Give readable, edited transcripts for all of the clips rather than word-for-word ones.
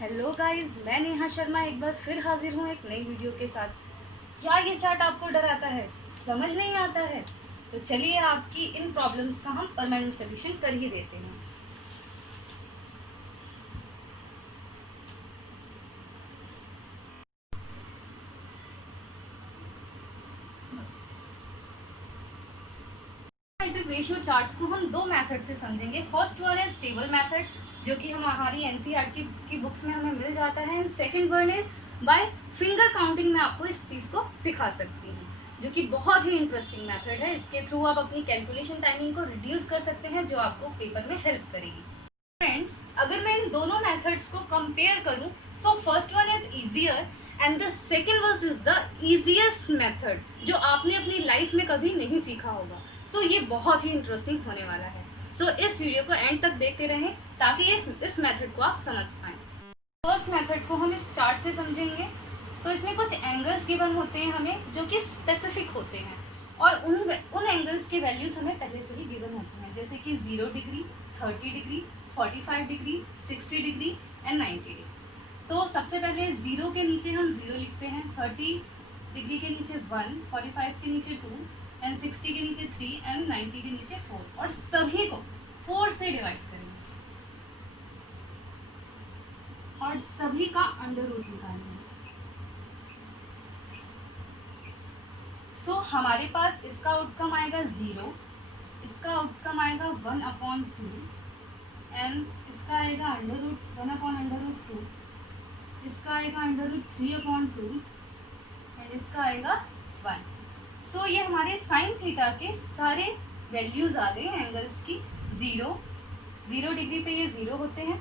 Hello guys, मैं नेहा शर्मा एक बार फिर हाजिर हूँ एक नई वीडियो के साथ। क्या ये चार्ट आपको डराता है, समझ नहीं आता है? तो चलिए आपकी इन प्रॉब्लम्स का हम परमानेंट सोल्यूशन कर ही देते हैं। रेशियो चार्ट्स को हम दो मेथड से समझेंगे। First one is table method, जो कि हमारी एनसीईआरटी की बुक्स में हमें मिल जाता है। And second one is by finger counting. में आपको इस चीज़ को सिखा सकती हूँ, जो कि बहुत ही इंटरेस्टिंग मेथड है। इसके थ्रू आप अपनी कैलकुलेशन टाइमिंग को रिड्यूस कर सकते हैं, जो आपको पेपर में हेल्प करेगी। फ्रेंड्स, अगर मैं इन दोनों मेथड्स को कंपेयर करूं, so first one is easier and the second one is the easiest method, जो आपने अपनी लाइफ में कभी नहीं सीखा होगा। सो ये बहुत ही इंटरेस्टिंग होने वाला है। सो इस वीडियो को एंड तक देखते रहें ताकि इस मेथड को आप समझ पाएं। फर्स्ट मेथड को हम इस चार्ट से समझेंगे। तो इसमें कुछ एंगल्स गिवन होते हैं हमें, जो कि स्पेसिफिक होते हैं, और उन एंगल्स के वैल्यूज हमें पहले से ही गिवन होते हैं, जैसे कि 0 degree, 30 degree, 45 degree, 60 degree and 90 degree. So सबसे पहले 0 के नीचे हम 0 लिखते हैं, 30 डिग्री के नीचे 1, 45 के नीचे 2 एंड 60 के नीचे 3 एंड 90 के नीचे 4, और सभी को 4 से डिवाइड करेंगे और सभी का अंडर रूट निकालेंगे। सो हमारे पास इसका आउटकम आएगा 0, इसका आउटकम आएगा 1/2 एंड इसका आएगा अंडर रूट 1/√2, इसका आएगा अंडर रूट 3/2 एंड इसका आएगा 1। सो ये हमारे साइन थीटा के सारे वैल्यूज आ गए एंगल्स की। 0 डिग्री पे ये 0 होते हैं,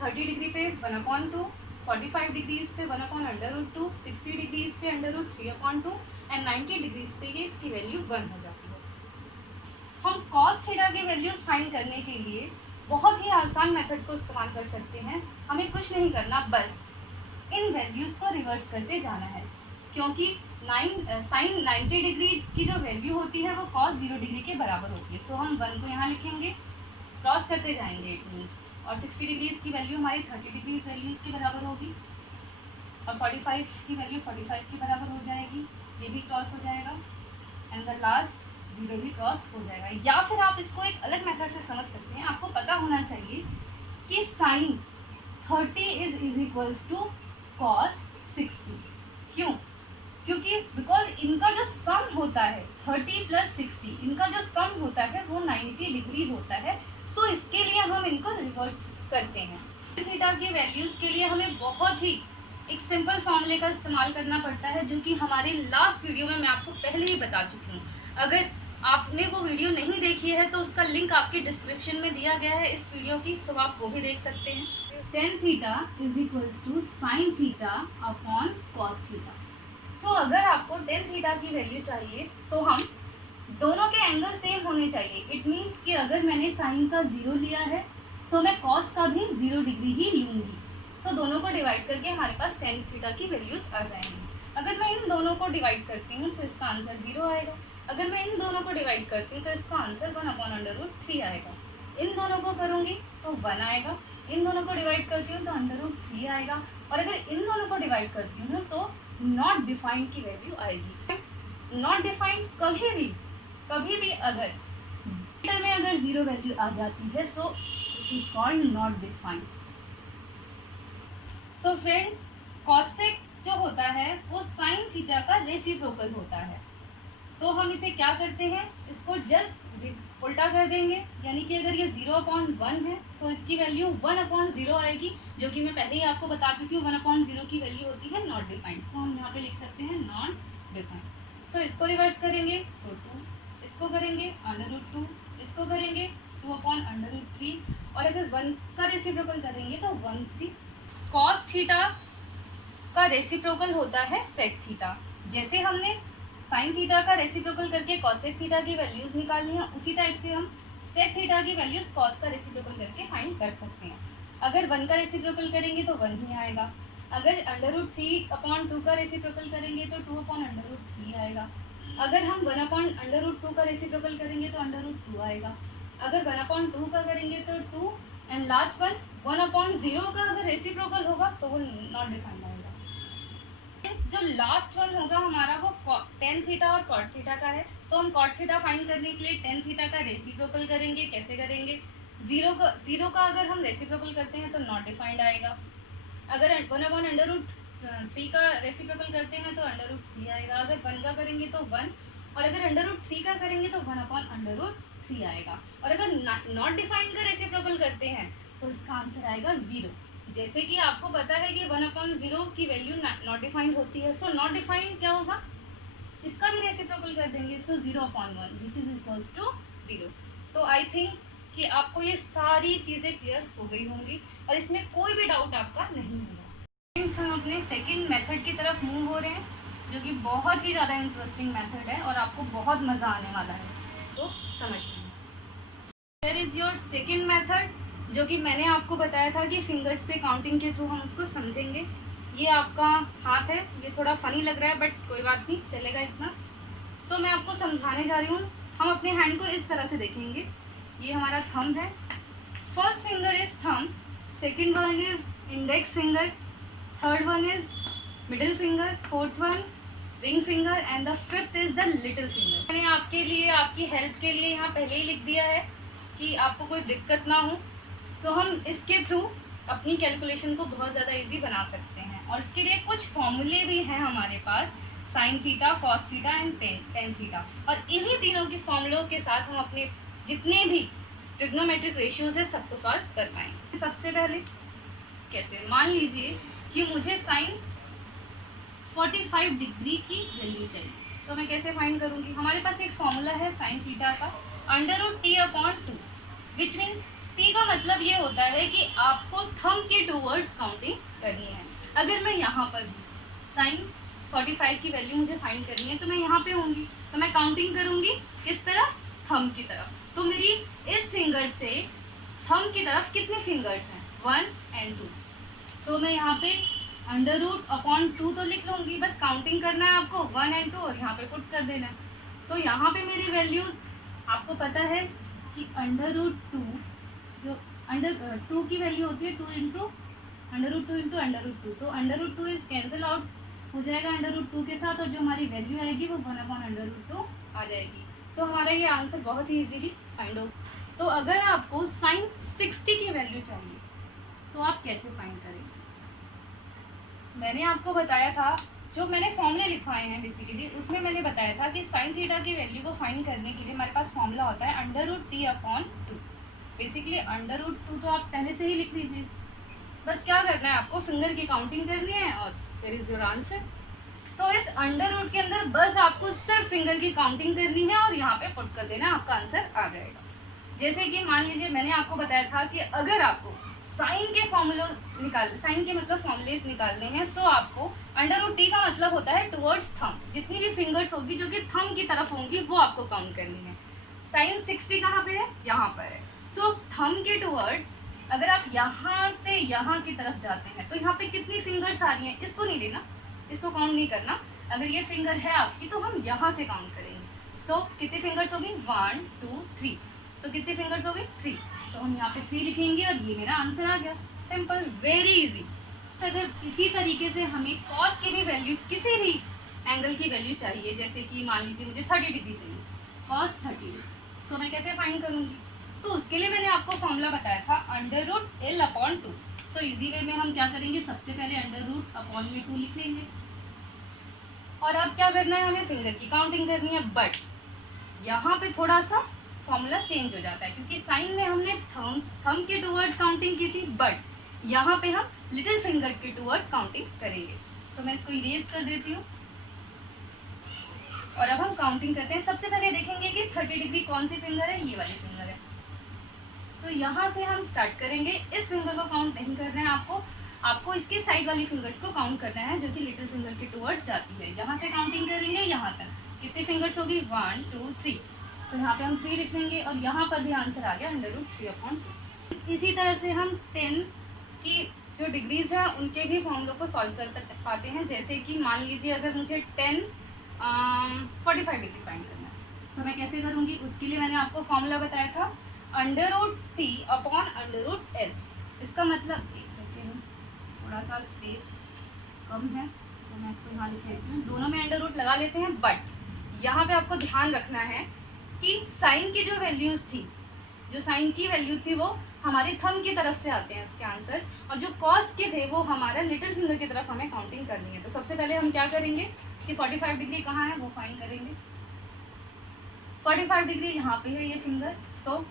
30 डिग्री पे 1/2, 45 डिग्रीज पे 1/√2, 60 डिग्रीज पे √3/2 एंड 90 डिग्रीज पे ये इसकी वैल्यू 1 हो जाती है। हम कॉस थीटा की वैल्यूज फाइंड करने के लिए बहुत ही आसान मेथड को इस्तेमाल कर सकते हैं। हमें कुछ नहीं करना, बस इन वैल्यूज को रिवर्स करते जाना है, क्योंकि साइन 90 डिग्री की जो वैल्यू होती है वो कॉस 0 डिग्री के बराबर होती है। सो हम 1 को यहाँ लिखेंगे, क्रॉस करते जाएंगे इट मीन्स, और 60 डिग्रीज की वैल्यू हमारी 30 डिग्रीज वैल्यूज के बराबर होगी, और 45 की वैल्यू 45 के बराबर हो जाएगी, ये भी क्रॉस हो जाएगा, एंड द लास्ट 0 भी क्रॉस हो जाएगा। या फिर आप इसको एक अलग मेथड से समझ सकते हैं। आपको पता होना चाहिए कि sine 30 is equals to cos 60। क्यों? क्योंकि बिकॉज इनका जो सम होता है 30 + 60, इनका जो सम होता है वो 90 डिग्री होता है। सो इसके लिए हम इनको रिवर्स करते हैं। थीटा की वैल्यूज के लिए हमें बहुत ही एक सिंपल फॉर्मूले का इस्तेमाल करना पड़ता है, जो कि हमारे लास्ट वीडियो में मैं आपको पहले ही बता चुकी हूँ। अगर आपने वो वीडियो नहीं देखी है तो उसका लिंक आपके डिस्क्रिप्शन में दिया गया है इस वीडियो की, सो आप वो भी देख सकते हैं। tan theta is equals to sine theta upon cos theta. So अगर आपको tan थीटा की वैल्यू चाहिए तो हम दोनों के एंगल सेम होने चाहिए। इट मीन्स कि अगर मैंने साइन का 0 लिया है तो मैं कॉस का भी 0 डिग्री ही लूँगी। सो दोनों को डिवाइड करके हमारे पास tan थीटा की वैल्यूज आ जाएंगी। अगर मैं इन दोनों को डिवाइड करती हूँ तो इसका आंसर 0 आएगा। अगर मैं इन दोनों को डिवाइड करती हूँ तो इसका आंसर 1/√3 आएगा। इन दोनों को करूँगी तो 1 आएगा, इन दोनों को डिवाइड करती हूँ तो √3 आएगा, और अगर इन दोनों को डिवाइड करती हूँ तो नॉट डिफाइंड की वैल्यू आएगी। नॉट डिफाइंड कभी भी अगर में अगर 0 वैल्यू आ जाती है, so this is called not defined. So friends, cosec जो होता है वो साइन थीटा का रेसिप्रोकल होता है। सो हम इसे क्या करते हैं, इसको जस्ट उल्टा कर देंगे, यानी कि अगर ये 0/1 है तो इसकी वैल्यू 1/0 आएगी, जो कि मैं पहले ही आपको बता चुकी हूँ 1/0 की वैल्यू होती है नॉट डिफाइंड। सो हम यहाँ पे लिख सकते हैं नॉट डिफाइंड। सो इसको रिवर्स करेंगे तो 2, इसको करेंगे √2, इसको करेंगे 2/√3, और अगर 1 का रेसिप्रोकल करेंगे तो 1c। कॉस थीटा का रेसिप्रोकल होता है सेक थीटा। जैसे हमने साइन थीटा का रेसिप्रोकल करके कॉसेक थीटा की वैल्यूज निकालनी है, उसी टाइप से हम सेक थीटा की वैल्यूज कॉस का रेसिप्रोकल करके फाइंड कर सकते हैं। अगर 1 का रेसिप्रोकल करेंगे तो 1 ही आएगा, अगर √3/2 का रेसिप्रोकल करेंगे तो 2/√3 आएगा, अगर हम 1/√2 का रेसिप्रोकल करेंगे तो √2 आएगा, अगर 1/2 का करेंगे तो 2 एंड लास्ट वन 1/0 का अगर रेसिप्रोकल होगा सो वो नॉट डिफाइंड आएगा। जो लास्ट वन होगा हमारा वो टेन थीटा और कॉट थीटा का है। सो हम कॉट थीटा फाइंड करने के लिए टेन थीटा का रेसिप्रोकल करेंगे। कैसे करेंगे? जीरो का अगर हम रेसिप्रोकल करते हैं तो नॉट डिफाइंड आएगा। अगर 1/√3 का रेसिप्रोकल करते हैं तो √3 आएगा। अगर 1 का करेंगे तो 1, और अगर √3 का करेंगे तो 1/√3 आएगा। और अगर नॉट डिफाइंड का रेसिप्रोकल करते हैं तो इसका आंसर आएगा 0। जैसे कि आपको पता है कि 1/0 की वैल्यू नॉट डिफाइंड होती है। सो नॉट डिफाइंड क्या होगा? इसका भी रेसिप्रोकल कर देंगे। सो 0/1 विच इज इक्वल्स टू 0। तो आई थिंक कि आपको ये सारी चीज़ें क्लियर हो गई होंगी और इसमें कोई भी डाउट आपका नहीं होगा। फ्रेंड्स, हम अपने सेकंड मेथड की तरफ मूव हो रहे हैं जो कि बहुत ही ज़्यादा इंटरेस्टिंग मेथड है और आपको बहुत मज़ा आने वाला है, तो समझिए। There is your second method जो कि मैंने आपको बताया था कि फिंगर्स पे काउंटिंग के थ्रू हम उसको समझेंगे। ये आपका हाथ है, ये थोड़ा फनी लग रहा है बट कोई बात नहीं, चलेगा इतना। सो मैं आपको समझाने जा रही हूँ। हम अपने हैंड को इस तरह से देखेंगे। ये हमारा थंब है। First finger is thumb, second one is index finger, third one is middle finger, fourth one ring finger and the fifth is the little finger. मैंने आपके लिए, आपकी हेल्प के लिए यहाँ पहले ही लिख दिया है कि आपको कोई दिक्कत ना हो। सो हम इसके थ्रू अपनी कैलकुलेशन को बहुत ज़्यादा इजी बना सकते हैं और इसके लिए कुछ फॉर्मूले भी हैं हमारे पास, sine theta, cos theta and tan theta. और इन्हीं तीनों के फॉर्मूलों के साथ हम अपने जितने भी ट्रिग्नोमेट्रिक रेशियोज है सबको सॉल्व कर पाएंगे। सबसे पहले कैसे? मान लीजिए कि मुझे साइन 45 डिग्री की वैल्यू चाहिए, तो मैं कैसे फाइंड करूँगी? हमारे पास एक फॉर्मूला है साइन थीटा का, √t/2, विच मीन्स टी का मतलब ये होता है कि आपको थंब के टूवर्ड्स काउंटिंग करनी है। अगर मैं यहाँ पर हूँ, साइन 45 की वैल्यू मुझे फाइंड करनी है, तो मैं यहाँ पे होंगी, तो मैं काउंटिंग करूँगी किस तरफ? थंब की तरफ। तो मेरी इस फिंगर से थंब की तरफ कितने फिंगर्स हैं? 1 और 2। सो मैं यहाँ पे √2 तो लिख लूँगी, बस काउंटिंग करना है आपको 1 और 2 और यहाँ पे पुट कर देना है। सो यहाँ पे मेरी वैल्यूज़ आपको पता है कि √2 जो √2 की वैल्यू होती है 2 into √2 so √2 is cancel out हो जाएगा √2 के साथ और जो हमारी वैल्यू आएगी वो 1/√2 आ जाएगी। सो हमारा ये आंसर बहुत ही इजीली फाइंड हो। तो अगर आपको साइन 60 की वैल्यू चाहिए तो आप कैसे फाइंड करेंगे? मैंने आपको बताया था, जो मैंने फॉर्मूले लिखवाए हैं बेसिकली, उसमें मैंने बताया था कि साइन थीटा की वैल्यू को फाइंड करने के लिए हमारे पास फॉर्मूला होता है √t/2। बेसिकली √2 तो आप पहले से ही लिख लीजिए, बस क्या करना है आपको? फिंगर की काउंटिंग करनी है और देयर इज योर आंसर। सो इस √2 के अंदर बस आपको सिर्फ फिंगर की काउंटिंग करनी है और यहाँ पे पुट कर देना, आपका आंसर आ जाएगा। जैसे कि मान लीजिए मैंने आपको बताया था कि अगर आपको साइन के फॉर्मूले साइन के मतलब फॉर्मूलेस निकालने हैं, सो आपको √t का मतलब होता है टुवर्ड्स थंब। जितनी भी फिंगर्स होगी जो कि थंब की तरफ होंगी वो आपको काउंट करनी है। साइन 60 कहाँ पे है? यहाँ पर है। सो थंब के टुवर्ड्स अगर आप यहाँ से यहाँ की तरफ जाते हैं तो यहाँ पे कितनी फिंगर्स आ रही हैं? इसको नहीं लेना, इसको काउंट नहीं करना। अगर ये फिंगर है आपकी तो हम यहाँ से काउंट करेंगे। सो कितनी फिंगर्स होगी? 1 2 3। सो कितनी फिंगर्स होगी? 3। सो हम यहाँ पे 3 लिखेंगे और ये मेरा आंसर आ गया। Simple, very easy. अगर इसी तरीके से हमें कॉस की भी वैल्यू, किसी भी एंगल की वैल्यू चाहिए, जैसे कि मान लीजिए मुझे 30 डिग्री चाहिए, कॉस 30, तो मैं कैसे फाइंड करूँगी? तो उसके लिए मैंने आपको फॉर्मूला बताया था √L/2। सो इजी वे में हम क्या करेंगे? सबसे पहले √2 लिख लेंगे और अब क्या करना है? हमें फिंगर की काउंटिंग करनी है। बट यहाँ पे थोड़ा सा फॉर्मूला चेंज हो जाता है क्योंकि साइन में हमने थंब के टूवर्ड काउंटिंग की थी, बट यहाँ पे हम लिटिल फिंगर के टूवर्ड काउंटिंग करेंगे। तो मैं इसको इरेज कर देती हूँ और अब हम काउंटिंग करते हैं। सबसे पहले देखेंगे कि 30 डिग्री कौन सी फिंगर है? ये वाली फिंगर है। सो यहाँ से हम स्टार्ट करेंगे। इस फिंगर को काउंट नहीं करना है आपको इसके साइड वाली फिंगर्स को काउंट करना है जो कि लिटिल फिंगर के टूवर्ड्स जाती है। यहाँ से काउंटिंग करेंगे यहाँ तक, कितनी फिंगर्स होगी? 1 2 3। तो यहाँ पे हम 3 लिख लेंगे और यहाँ पर भी आंसर आ गया √3/2। इसी तरह से हम 10 की जो डिग्रीज हैं उनके भी फॉर्मूलों को सॉल्व कर पाते हैं। जैसे कि मान लीजिए अगर मुझे 45 डिग्री फाइंड करना है, तो मैं कैसे करूँगी? उसके लिए मैंने आपको फॉर्मूला बताया था √t अपॉन √l। इसका मतलब, एक सेकेंड, थोड़ा सा स्पेस कम है तो मैं इसको यहाँ लिख लेती हूँ। दोनों में अंडर रूट लगा लेते हैं, बट यहाँ पे आपको ध्यान रखना है कि साइन की जो वैल्यूज़ थी, जो साइन की वैल्यू थी वो हमारी थंब की तरफ से आते हैं उसके आंसर, और जो कॉस के थे वो हमारा लिटिल फिंगर की तरफ हमें काउंटिंग करनी है। तो सबसे पहले हम क्या करेंगे कि 45 डिग्री कहाँ है वो फाइंड करेंगे। 45 डिग्री यहाँ पे है ये फिंगर। सो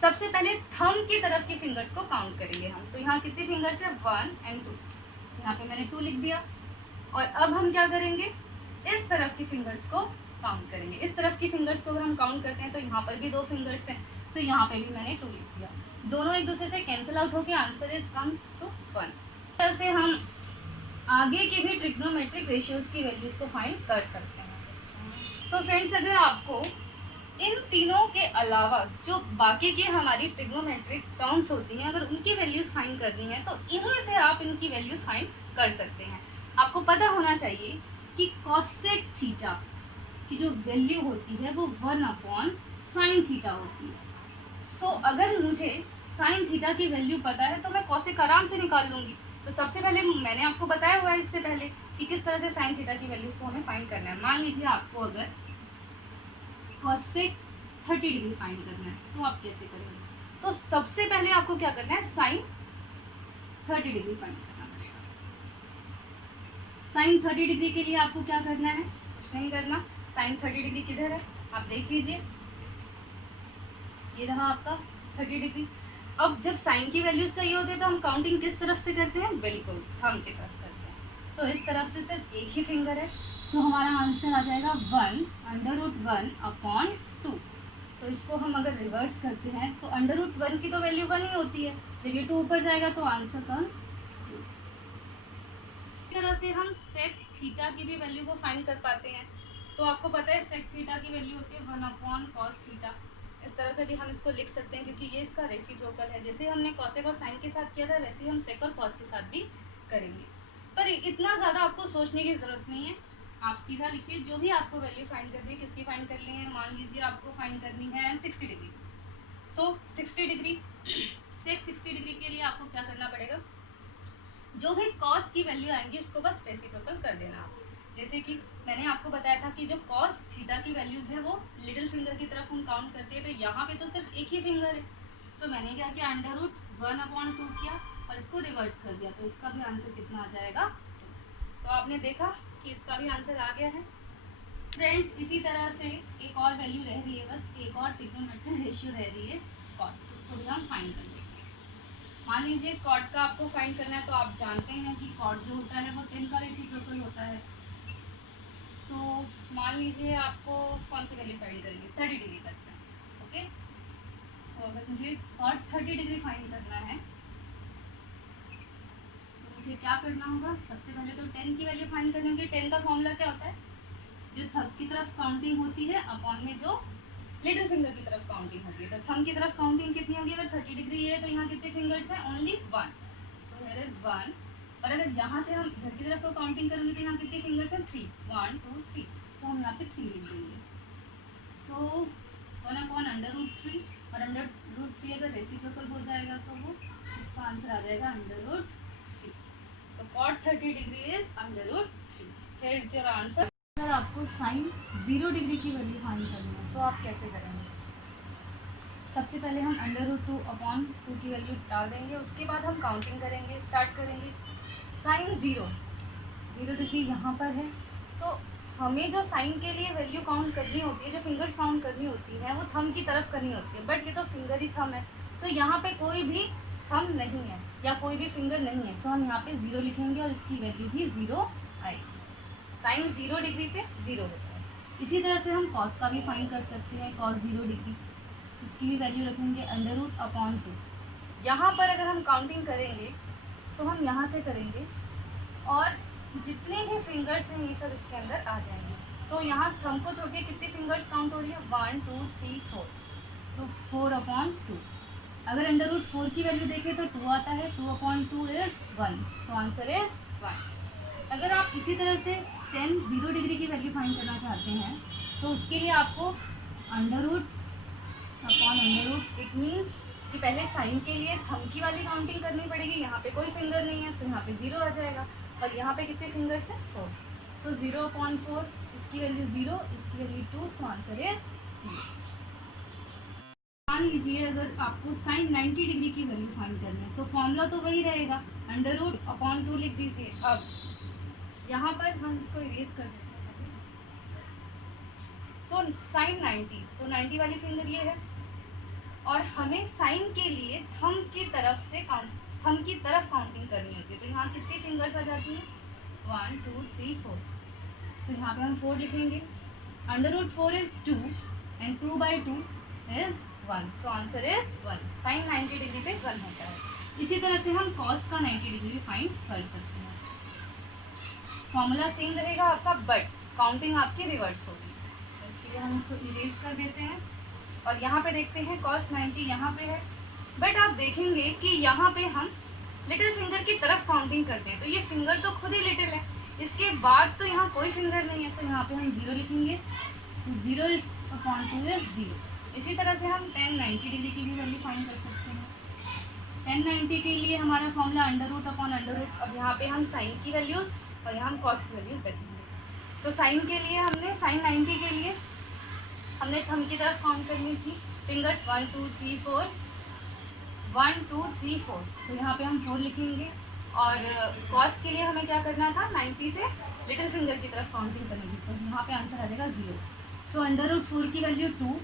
सबसे पहले थंब की तरफ की फिंगर्स को काउंट करेंगे हम। तो यहाँ कितनी फिंगर्स है, 1 और 2, यहाँ पे मैंने 2 लिख दिया। और अब हम क्या करेंगे, इस तरफ की फिंगर्स को काउंट करेंगे। इस तरफ की फिंगर्स को अगर हम काउंट करते हैं तो यहाँ पर भी 2 फिंगर्स हैं, तो यहाँ पे भी मैंने 2 लिख दिया। दोनों एक दूसरे से कैंसिल आउट होकर आंसर इज कम टू 1। तरह से हम आगे के भी ट्रिग्नोमेट्रिक रेशियोज की वैल्यूज को फाइंड कर सकते हैं। सो फ्रेंड्स, अगर आपको इन तीनों के अलावा जो बाकी की हमारी ट्रिग्नोमेट्रिक टर्म्स होती हैं, अगर उनकी वैल्यूज फाइंड करनी है तो इन्हीं से आप इनकी वैल्यूज फाइंड कर सकते हैं। आपको पता होना चाहिए कि कॉसेक थीटा की जो वैल्यू होती है वो 1/sin थीटा होती है। सो अगर मुझे साइन थीटा की वैल्यू पता है तो मैं कॉसेक आराम से निकाल लूँगी। तो सबसे पहले मैंने आपको बताया हुआ है इससे पहले कि किस तरह से साइन थीटा की वैल्यूज़ को हमें फाइंड करना है। मान लीजिए आपको अगर कॉसेक 30 डिग्री फाइंड करना है तो आप कैसे करेंगे। तो सबसे पहले आपको क्या करना है, साइन 30 डिग्री फाइंड करना पड़ेगा। साइन 30 डिग्री के लिए आपको क्या करना है, कुछ नहीं करना। साइन 30 डिग्री किधर है आप देख लीजिए, ये रहा आपका 30 डिग्री। अब जब साइन की वैल्यूज चाहिए होती है तो हम काउंटिंग किस तरफ से करते हैं, बिल्कुल थंब की तरफ करते हैं। तो इस तरफ से सिर्फ एक ही फिंगर है, सो हमारा आंसर आ जाएगा 1/√1/2। सो इसको हम अगर रिवर्स करते हैं तो √1 की तो वैल्यू 1 ही होती है, जब ये 2 ऊपर जाएगा तो आंसर कम्स 2। इस तरह से हम सेक थीटा की भी वैल्यू को फाइंड कर पाते हैं। तो आपको पता है सेक थीटा की वैल्यू होती है 1/cos थीटा। इस तरह से भी हम इसको लिख सकते हैं क्योंकि ये इसका रेसिप्रोकल है। जैसे हमने कॉसेक और साइन के साथ किया था वैसे ही हम सेक और कॉस के साथ भी करेंगे। पर इतना ज़्यादा आपको सोचने की ज़रूरत नहीं है, आप सीधा लिखिए जो भी आपको वैल्यू फाइंड करनी है। किसकी फाइंड करनी है, मान लीजिए आपको फाइंड करनी है 60 डिग्री। सो 60 डिग्री सेक 60 डिग्री के लिए आपको क्या करना पड़ेगा, जो भी कॉस की वैल्यू आएंगी उसको बस रेसिप्रोकल कर देना आप। जैसे कि मैंने आपको बताया था कि जो कॉस थीटा की वैल्यूज़ है वो लिटिल फिंगर की तरफ हम काउंट करते हैं, तो यहाँ पे तो सिर्फ एक ही फिंगर है। तो मैंने क्या किया, √1/2 किया और इसको रिवर्स कर दिया, तो इसका भी आंसर कितना आ जाएगा। तो आपने देखा कि इसका भी आंसर आ गया है। फ्रेंड्स, इसी तरह से एक और वैल्यू रह रही है, बस एक और ट्रिग्नोमेट्रिक रेशियो रह रही है कॉट, उसको भी हम फाइंड कर लेंगे। मान लीजिए कॉट का आपको फाइंड करना है, तो आप जानते हैं कि कॉट जो होता है वो 10 का रेसिप्रोकल होता है। तो मान लीजिए आपको कौन सी वैल्यू फाइंड करेंगे, 30 डिग्री करना है। ओके, तो अगर मुझे कॉट 30 डिग्री फाइंड करना है तो मुझे क्या करना होगा, सबसे पहले तो 10 की वैल्यू फाइंड करनी होगी। 10 का फॉर्मूला क्या होता है, जो थंब की तरफ काउंटिंग होती है अपॉन में जो लिटिल फिंगर की तरफ काउंटिंग होती है। तो थंब की तरफ काउंटिंग कितनी होगी, अगर 30 डिग्री है तो यहाँ कितने फिंगर्स हैं, ओनली 1। So here is 1। और अगर यहाँ से हम इधर की तरफ को काउंटिंग करेंगे तो यहाँ कितने फिंगर्स हैं, 3, 1 2 3। सो हम यहाँ पे 3 लिख देंगे। सो 1/√3, और √3 अगर रेसिप्रोकल हो जाएगा तो वो इसका आंसर आ जाएगा √3। सो cot 30 degree is √3। Here is your answer. अगर आपको साइन 0 डिग्री की वैल्यू फाइंड करनी है तो आप कैसे करेंगे, सबसे पहले हम √2/2 की वैल्यू डाल देंगे, उसके बाद हम काउंटिंग करेंगे, स्टार्ट करेंगे। साइन 0 डिग्री यहाँ पर है, तो हमें जो साइन के लिए वैल्यू काउंट करनी होती है, जो फिंगर्स काउंट करनी होती है वो थंब की तरफ करनी होती है, बट ये तो फिंगर ही थंब है। तो यहाँ पे कोई भी थंब नहीं है या कोई भी फिंगर नहीं है, सो हम यहाँ पे 0 लिखेंगे और इसकी वैल्यू भी 0 आएगी। साइन 0 डिग्री पे 0 होता है। इसी तरह से हम कॉस का भी फाइंड कर सकते हैं, कॉस 0 डिग्री, उसकी भी वैल्यू रखेंगे √2। यहाँ पर अगर हम काउंटिंग करेंगे तो हम यहाँ से करेंगे और जितने भी फिंगर्स हैं ये सब इसके अंदर आ जाएंगे। सो यहाँ थंब को छोड़ के कितनी फिंगर्स काउंट हो रही है, 1 2 3 4। सो 4/2। अगर √4 की वैल्यू देखें तो 2 आता है, 2/2 इज 1। So answer is 1। अगर आप इसी तरह से 0 डिग्री की वैल्यू फाइंड करना चाहते हैं तो उसके लिए आपको upon under root. It means कि पहले साइन के लिए थंब की वाली काउंटिंग करनी पड़ेगी, यहाँ पे कोई फिंगर नहीं है, सो यहाँ पे 0 आ जाएगा, और यहाँ पे कितने फिंगर्स हैं 4, सो 0/4, इसकी वैल्यू 0, इसकी वैल्यू 2, सो आंसर इज 0। मान लीजिए अगर आपको साइन 90 डिग्री की वैल्यू फाइंड करनी है, सो फॉर्मूला तो वही रहेगा, अंडर रूट अपॉन 2 लिख दीजिए। अब यहाँ पर हम इसको इरेज कर देते हैं। सो साइन 90, तो 90 वाली फिंगर ये है, और हमें साइन के लिए थंब की तरफ काउंटिंग करनी होती है, तो यहाँ कितनी फिंगर्स आ जाती हैं 1 2 3 4, तो यहाँ पे हम 4 लिखेंगे। Under root 4 is 2 and 2/2 is 1, so answer is 1। Sine 90 degree पे 1 होता है। इसी तरह से हम कॉस का 90 डिग्री फाइंड कर सकते हैं। फॉर्मूला सेम रहेगा आपका, बट काउंटिंग आपकी रिवर्स होगी, तो इसके लिए हम इसको इरेज कर देते हैं। और यहाँ पे देखते हैं कॉस 90 यहाँ पे है, बट आप देखेंगे कि यहाँ पे हम लिटिल फिंगर की तरफ काउंटिंग करते हैं, तो ये फिंगर तो खुद ही लिटिल है, इसके बाद तो यहाँ कोई फिंगर नहीं है, सो यहाँ पे हम 0 लिखेंगे। 0/2 इज 0। इसी तरह से हम tan 90 डिग्री की भी वैल्यू फाइंड कर सकते हैं। tan 90 के लिए हमारा formula under root upon under root. अब यहाँ पे हम साइन की वैल्यूज़ और यहाँ हम कॉस की वैल्यूज़ रखेंगे। तो साइन के लिए हमने साइन 90 के लिए हमने थंब की तरफ काउंट करनी थी, फिंगर्स 1 2 3 4, 1 2 3 4, तो यहाँ पे हम 4 लिखेंगे। और कॉस के लिए हमें क्या करना था, 90 से लिटिल फिंगर की तरफ काउंटिंग करनी थी, तो यहाँ पे आंसर आ जाएगा 0। सो अंडर रूट 4 की वैल्यू 2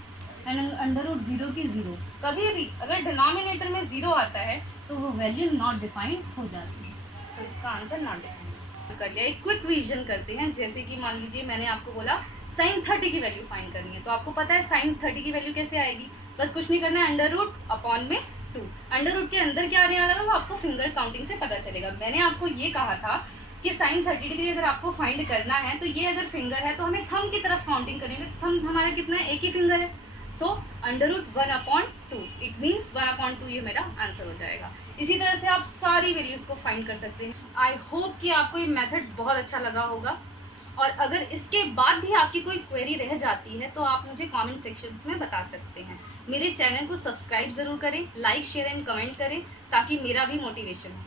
एंड अंडर रूट 0 की 0। कभी भी अगर डिनोमिनेटर में 0 आता है तो वो वैल्यू नॉट डिफाइंड हो जाती है, सो इसका आंसर नॉट डिफाइंड कर लिया। एक क्विक रिवीजन करते हैं। जैसे कि मान लीजिए मैंने आपको बोला साइन 30 की वैल्यू फाइंड करनी है, तो आपको पता है साइन 30 की वैल्यू कैसे आएगी, बस कुछ नहीं करना है, अंडर रूट अपॉन में 2। अंडर रूट के अंदर क्या आने वाला है वो आपको फिंगर काउंटिंग से पता चलेगा। मैंने आपको ये कहा था कि साइन 30 डिग्री अगर आपको फाइंड करना है तो ये अगर फिंगर है तो हमें थंब की तरफ काउंटिंग करेंगे, तो थंब हमारा कितना है, एक ही फिंगर है, so under root 1/2, it means 1/2 ये मेरा आंसर हो जाएगा। इसी तरह से आप सारी वैल्यूज़ को फाइंड कर सकते हैं। आई होप कि आपको ये मेथड बहुत अच्छा लगा होगा, और अगर इसके बाद भी आपकी कोई क्वेरी रह जाती है तो आप मुझे कमेंट सेक्शन में बता सकते हैं। मेरे चैनल को सब्सक्राइब ज़रूर करें, लाइक शेयर एंड कमेंट करें, ताकि मेरा भी मोटिवेशन हो।